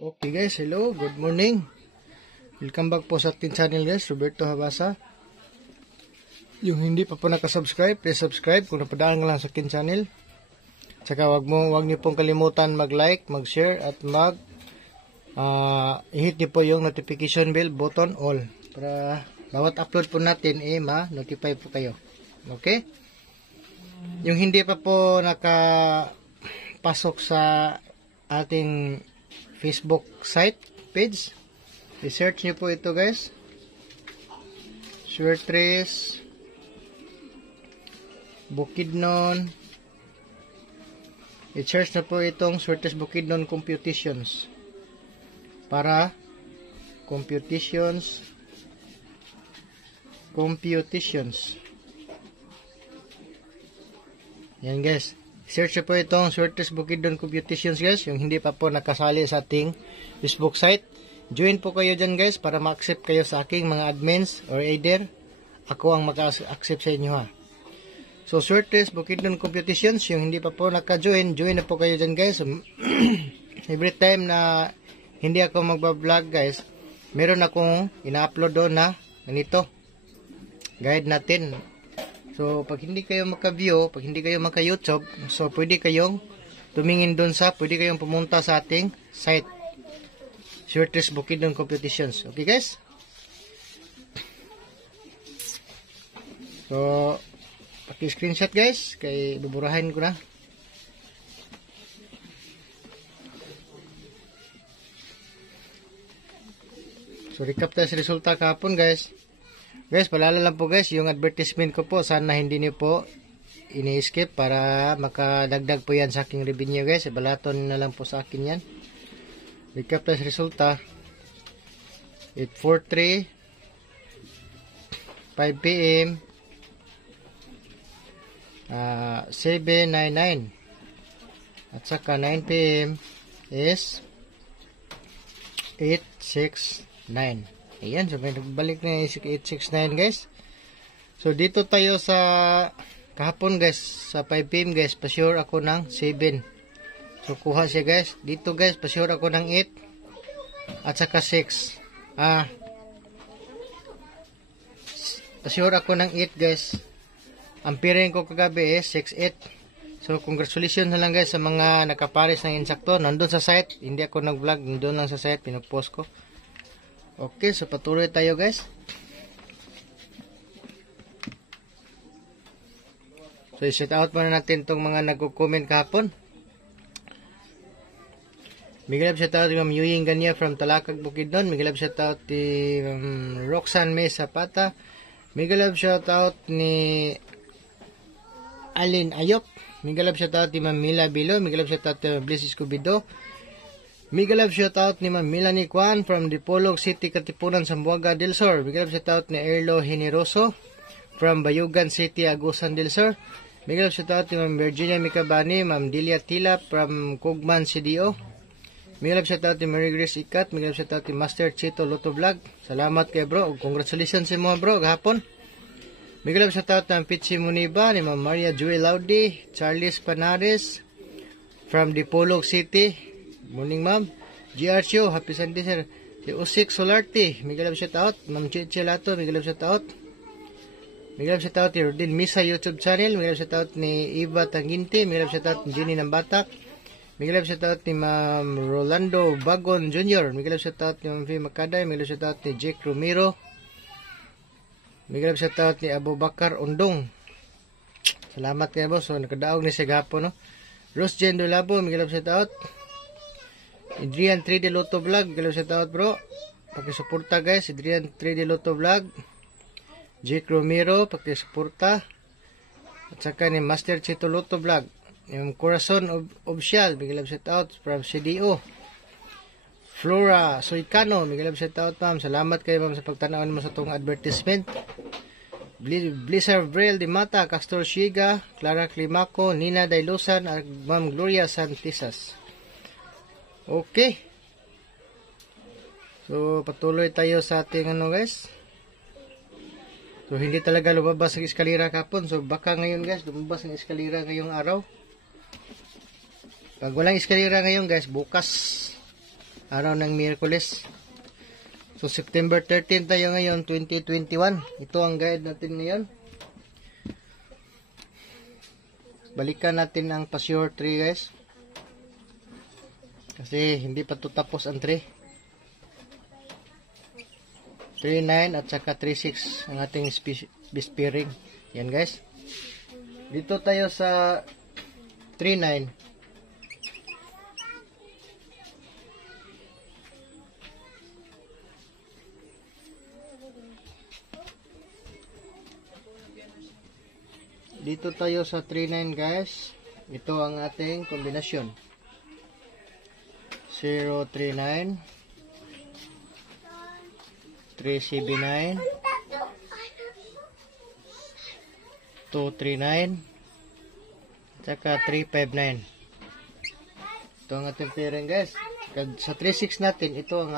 Okay guys, hello, good morning. Welcome back po sa ating channel guys, Roberto Habasa. Yung hindi pa po nakasubscribe, please subscribe kung napadaan ka lang sa ating channel. Tsaka wag niyo pong kalimutan mag-like, mag-share at i-hit niyo po yung notification bell button all para bawat upload po natin ma-notify po kayo. Okay? Yung hindi pa po nakapasok sa ating Facebook site, page, research nyo po ito guys. Suertes Bukidnon. I-search na po itong Suertes Bukidnon Computations para computations. Yan guys. Search po itong Suertes Bukidnon Computations guys. Yung hindi pa po nakasali sa ating Facebook site. Join po kayo dyan guys para ma-accept kayo sa aking mga admins or either ako ang maka-accept sa inyo ha. So Suertes Bukidnon Computations. Yung hindi pa po naka-join, join na po kayo dyan guys. Every time na hindi ako magbablog guys, meron akong ina-upload doon na ganito. Guide natin. So, pag hindi kayo maka-view, pag hindi kayo maka-YouTube, so pwede kayong tumingin doon pwede kayong pumunta sa ating site. Suertes Bukidnon Computations. Okay guys? So, paki-screenshot guys, kay buburahin ko na. So, recap tayo sa resulta kahapon guys. Guys, paalala lang po guys, yung advertisement ko po, sana hindi niyo po ini-skip para makadagdag po yan sa aking revenue guys. Balaton na lang po sa akin yan. Recap tayo sa resulta. 8:43 5 PM 7:99 at saka 9 PM is 8:69. Ayan, so may nagbalik na 869 guys. So dito tayo sa kahapon guys, sa 5 PM guys, pa-sure ako ng 7. So kuha siya guys. Dito guys, pa-sure ako ng 8 at saka 6. Pa-sure ako ng 8 guys. Ang piring ko kagabi is 6-8. So congratulations na lang guys sa mga nakapares ng insakto. Nandun sa site, hindi ako nag-vlog, nandun lang sa site, pinupost ko. Okay, so patuloy tayo guys. So i-shout out muna natin itong mga nagko-comment kahapon. Migalab shout out ni Ma'am Yuying Ganya from Talakag Bukidnon. Migalab shout out ni Roxanne May Zapata. Migalab shout out ni Alin Ayop. Migalab shout out ni Ma'am Mila Bilo. Migalab shout out ni Bliss Escobedo. Migalab shoutout ni Ma'am Melanie Kwan from Dipolog City, Katipunan, Zamboanga del Sur. Migalab shoutout ni Erlo Generoso from Bayugan City, Agusan del Sur. Migalab shoutout ni Ma'am Virginia Mikabani, Ma'am Delia Tila from Kugman CDO. Migalab shoutout ni Mary Grace Ikat. Migalab shoutout ni Master Chito Loto Vlog. Salamat kay bro. Congratulations sa mga bro gahapon. Migalab shoutout ng Pichi Muniba ni Ma'am Maria Joy Laudi, Charles Panares from Dipolog City. Morning ma'am. GR Show, happy Sunday sir. Si Usik Solarte, migalab shout out. Ma'am Chichi Lato, migalab shout out. Migalab shout out ni Rodin Misa YouTube channel. Migalab shout out ni Eva Tanginti. Migalab shout out ni Jenny Nambatak. Migalab shout out ni Ma'am Rolando Bagon Jr. Migalab shout out ni Ma'am Fee Makaday. Migalab shout out ni Jake Romero. Migalab shout out ni Abu Bakar Undong. Salamat kayo boss. So nakadaog ni Segapo no. Rose Jen Dolabo, migalab shout out. Adrian 3D Lotto Vlog, galaw shout out bro. Pakisuporta guys, Adrian 3D Lotto Vlog. Jake Romero, pakisuporta. At saka ni Master Chito Lotto Vlog. Yung Corazon Official, galaw shout out from CDO. Flora Soicano, galaw shout out ma'am. Salamat kayo ma'am sa pagtanawan mo sa itong advertisement. Blizzard Braille de Mata, Castor Shiga, Clara Climaco, Nina Dailosan, at Ma'am Gloria Santisas. Okay. So, patuloy tayo sa ating guys. So, hindi talaga lumabas ang eskalera kapon. So, baka ngayon guys, lumabas ang eskalera ngayong araw. Pag walang eskalera ngayon guys, bukas. araw ng Miyerkules. So, September 13 tayo ngayon, 2021. Ito ang guide natin ngayon. Balikan natin ang Pasure 3 guys. Kasi hindi pa ito tapos ang 3. 3.9 at saka 3.6 ang ating bearing. Yan guys. Dito tayo sa 3.9. Dito tayo sa 3.9 guys. Ito ang ating kombinasyon. 0.39 3.79 2.39 saka 3.59. Ito ang ating pairing guys. Sa 3.6 natin, ito ang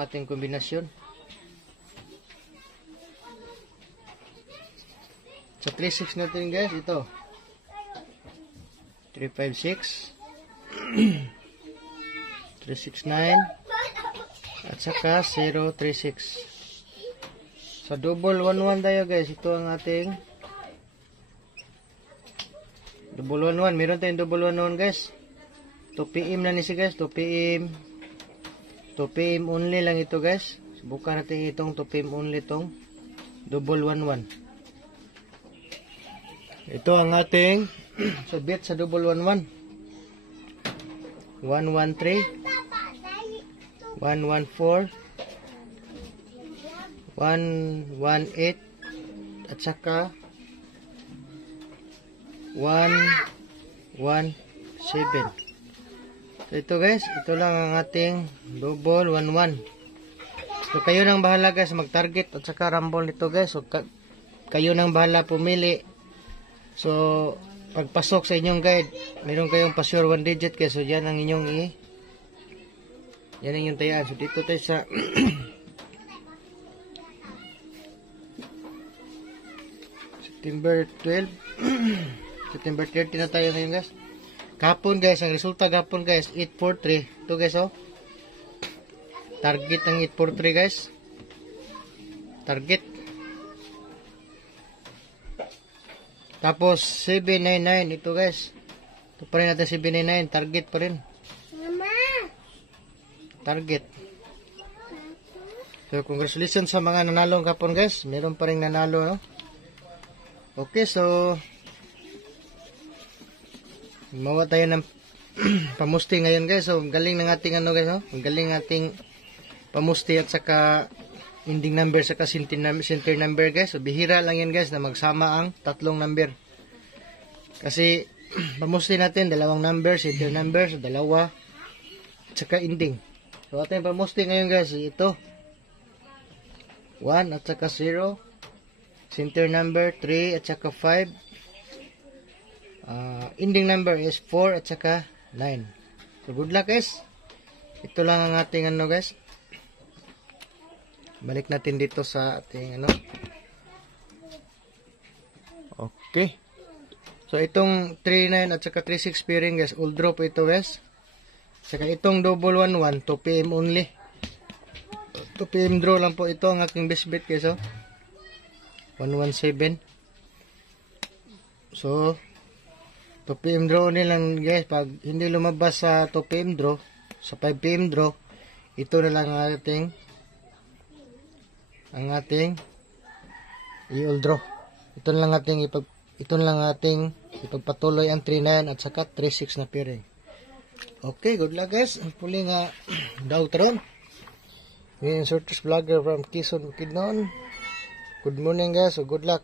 ating kombinasyon. Sa 3.6 natin guys, ito 3.56 3.69 at saka 0.36. Sa double 1.1 tayo guys, ito ang ating double 1.1. Meron tayong double 1.1 guys. 2 PM na ni si guys, 2 PM only lang ito guys. Subukan natin itong 2 PM only itong double 1.1. Ito ang ating subit sa double 1.1. 1.13 1.14 1.18 at saka 1.17. So ito guys, ito lang ang ating double 1.1. So kayo nang bahala guys mag-target at saka rumble nito guys. So kayo nang bahala pumili. So pagpasok sa inyong guide, meron kayong Pasure 1 digit guys. So yan ang inyong yan ang inyong tayaan. So dito tayo sa September 12 September 30 na tayo ngayon guys. Kahapon guys, ang resulta kahapon guys 843. Ito guys oh. Target ng 843 guys. Target. Tapos 799 ito guys. Ito pa rin natin 799. Target pa rin. Target. So congratulations sa mga nanalo kahapon guys. Meron pa rin nanalo no. Okay, so mawa tayo ng pamusti ngayon guys. So galing ng ating ano guys no? Galing ating pamusti at saka ending number saka center number guys. So bihira lang yan guys na magsama ang tatlong number. Kasi pamusti natin dalawang number, center number, so dalawa at saka ending. So ating pamusti ngayon guys ito 1 at saka 0. Center number 3 at saka 5. Ending number is 4 at saka 9. So good luck guys. Ito lang ang ating ano guys. Balik natin dito sa ating ano. Okay. So itong 3.9 at saka 3.6 pairing guys, all drop ito guys. Saka itong double 1.1 2 PM only. 2 PM draw lang po ito ang aking best bet guys oh. 117. So 2 PM draw nilang guys. Pag hindi lumabas sa 2 PM draw, sa 5 PM draw, ito na lang ang ating i-all draw. Ito na lang ating ipagpatuloy ang 3.9 at saka 3.6 na pairing. Okay, good luck guys. Ang puli nga daw taron. Ngayon, Sorters Vlogger from Quezon, Bukidnon. Good morning guys, so good luck.